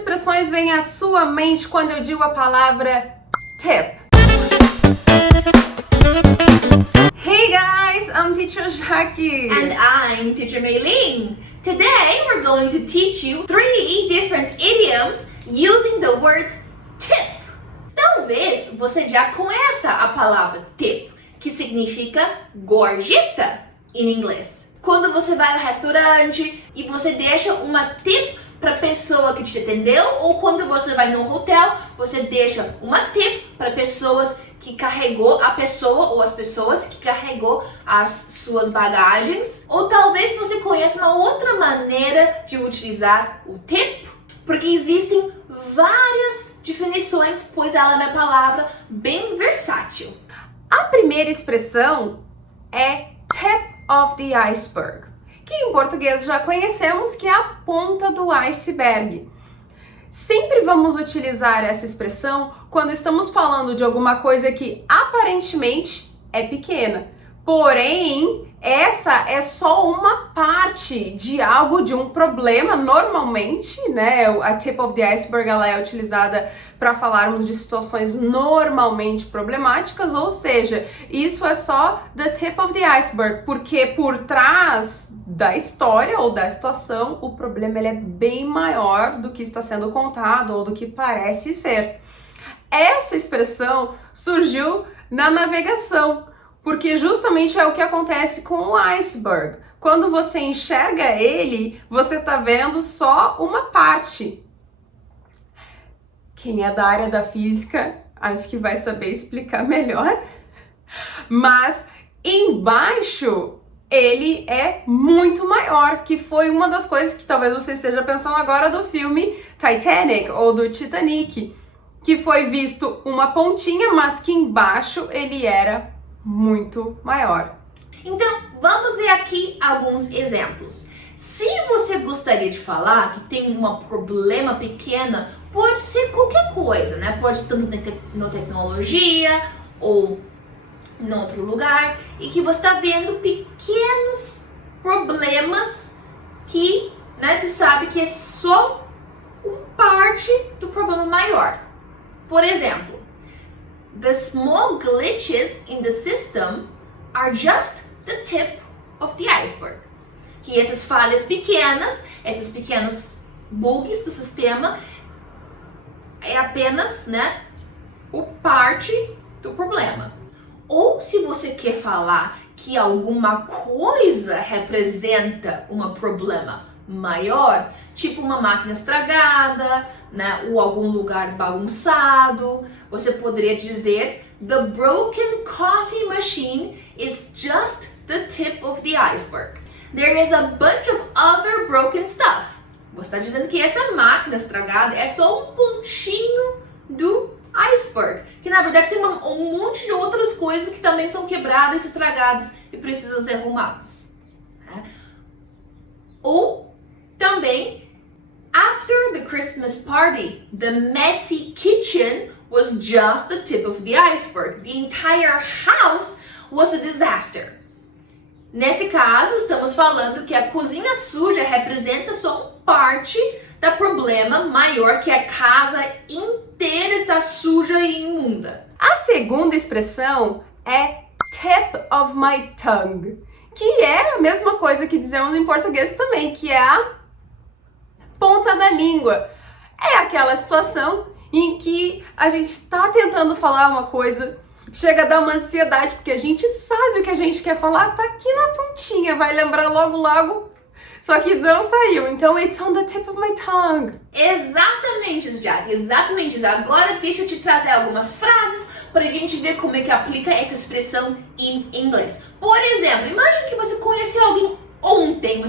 expressões vêm à sua mente quando eu digo a palavra tip? Hey guys, I'm Teacher Jackie. And I'm Teacher Maylene. Today we're going to teach you 3 different idioms using the word tip. Talvez você já conheça a palavra tip, que significa gorjeta em inglês. Quando você vai ao restaurante e você deixa uma tip para a pessoa que te atendeu, ou quando você vai no hotel, você deixa uma tip para pessoas que carregou a pessoa ou as pessoas que carregou as suas bagagens. Ou talvez você conheça uma outra maneira de utilizar o tip, porque existem várias definições, pois ela é uma palavra bem versátil. A primeira expressão é tip of the iceberg, que em português já conhecemos, que é a ponta do iceberg. Sempre vamos utilizar essa expressão quando estamos falando de alguma coisa que aparentemente é pequena. Porém, essa é só uma parte de algo, de um problema. Normalmente, né, a tip of the iceberg ela é utilizada para falarmos de situações normalmente problemáticas, ou seja, isso é só the tip of the iceberg, porque por trás da história ou da situação, o problema ele é bem maior do que está sendo contado ou do que parece ser. Essa expressão surgiu na navegação, porque justamente é o que acontece com o iceberg. Quando você enxerga ele, você está vendo só uma parte. Quem é da área da física, acho que vai saber explicar melhor. Mas embaixo, ele é muito maior, que foi uma das coisas que talvez você esteja pensando agora do filme Titanic ou do Titanic, que foi visto uma pontinha, mas que embaixo ele era muito maior. Então, vamos ver aqui alguns exemplos. Se você gostaria de falar que tem um problema pequeno, pode ser qualquer coisa, né? Pode ser tanto na tecnologia ou em outro lugar, e que você está vendo pequenos problemas que, né, tu sabe que é só uma parte do problema maior. Por exemplo, the small glitches in the system are just the tip of the iceberg. Que essas falhas pequenas, esses pequenos bugs do sistema é apenas, né, o parte do problema. Ou se você quer falar que alguma coisa representa um problema maior, tipo uma máquina estragada, né, ou algum lugar bagunçado, você poderia dizer the broken coffee machine is just the tip of the iceberg. There is a bunch of other broken stuff. Você está dizendo que essa máquina estragada é só um pontinho do iceberg, que na verdade tem um monte de outras coisas que também são quebradas, estragadas e precisam ser arrumadas. Ou também, after the Christmas party, the messy kitchen was just the tip of the iceberg. The entire house was a disaster. Nesse caso, estamos falando que a cozinha suja representa só uma parte do problema maior, que a casa inteira está suja e imunda. A segunda expressão é tip of my tongue, que é a mesma coisa que dizemos em português também, que é a ponta da língua. É aquela situação em que a gente está tentando falar uma coisa, chega a dar uma ansiedade, porque a gente sabe o que a gente quer falar, tá aqui na pontinha, vai lembrar logo, só que não saiu. Então, it's on the tip of my tongue. Exatamente, Jack, exatamente isso. Agora deixa eu te trazer algumas frases para a gente ver como é que aplica essa expressão em inglês. Por exemplo, imagine que você conheceu alguém ontem,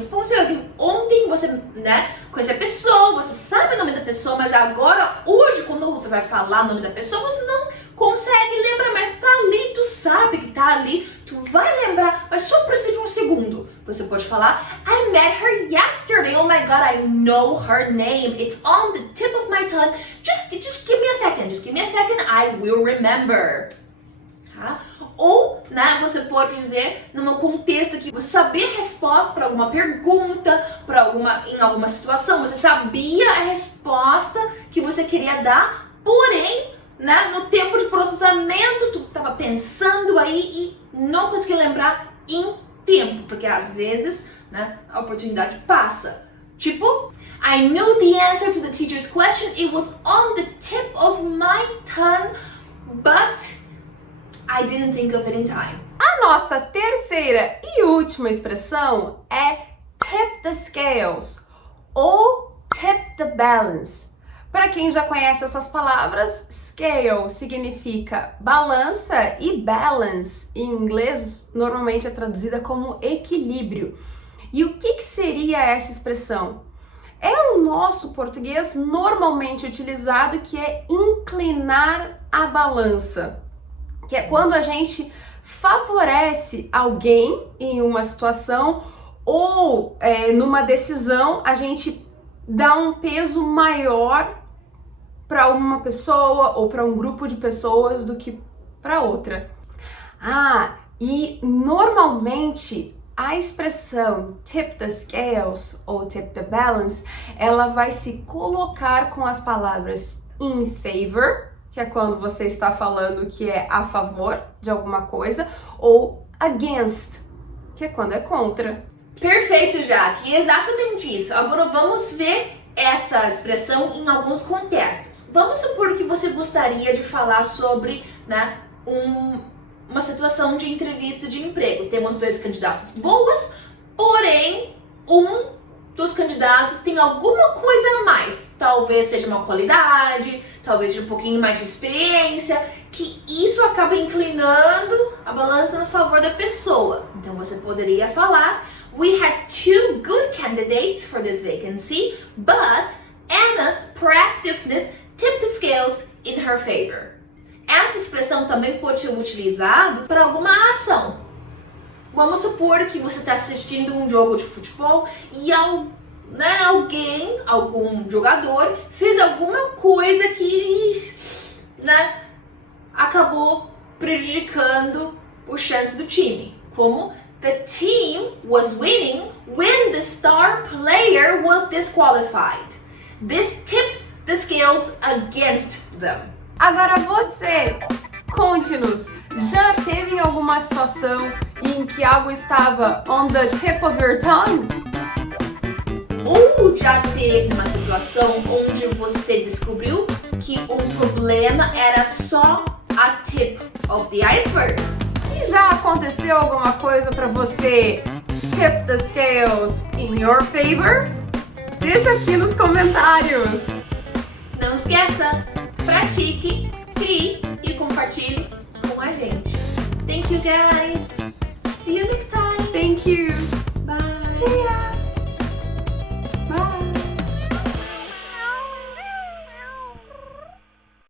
você, né, conhece a pessoa, você sabe o nome da pessoa, mas agora, hoje, quando você vai falar o nome da pessoa, você não consegue lembrar, mas tá ali, tu sabe que tá ali, tu vai lembrar, mas só precisa de um segundo. Você pode falar, I met her yesterday, oh my god, I know her name, it's on the tip of my tongue, just give me a second, I will remember. tá? Ou, né, você pode dizer num contexto que você sabia a resposta para alguma pergunta, em alguma situação, você sabia a resposta que você queria dar, porém, né, no tempo de processamento, tu estava pensando aí e não conseguia lembrar em tempo, porque às vezes, né, a oportunidade passa. Tipo, I knew the answer to the teacher's question, it was on the tip of my tongue, but I didn't think of it in time. A nossa terceira e última expressão é tip the scales ou tip the balance. Para quem já conhece essas palavras, scale significa balança e balance em inglês normalmente é traduzida como equilíbrio. E o que seria essa expressão? É o nosso português normalmente utilizado, que é inclinar a balança, que é quando a gente favorece alguém em uma situação ou numa decisão, a gente dá um peso maior para uma pessoa ou para um grupo de pessoas do que para outra. E normalmente a expressão tip the scales ou tip the balance, ela vai se colocar com as palavras in favor, que é quando você está falando que é a favor de alguma coisa, ou against, que é quando é contra. Perfeito, Jaque, exatamente isso. Agora vamos ver essa expressão em alguns contextos. Vamos supor que você gostaria de falar sobre, né, uma situação de entrevista de emprego. Temos 2 candidatos boas, porém um dos candidatos tem alguma coisa a mais. Talvez seja uma qualidade, talvez seja um pouquinho mais de experiência, que isso acaba inclinando a balança a favor da pessoa. Então você poderia falar: We had 2 good candidates for this vacancy, but Anna's proactiveness tipped the scales in her favor. Essa expressão também pode ser utilizada para alguma ação. Vamos supor que você está assistindo um jogo de futebol e alguém, algum jogador, fez alguma coisa que, né, acabou prejudicando a chance do time. Como the team was winning when the star player was disqualified. This tipped the scales against them. Agora você, conte-nos, já teve alguma situação em que algo estava on the tip of your tongue? Ou já teve uma situação onde você descobriu que um problema era só a tip of the iceberg? E já aconteceu alguma coisa para você tip the scales in your favor? Deixa aqui nos comentários! Não esqueça, pratique, crie e compartilhe com a gente. Thank you guys!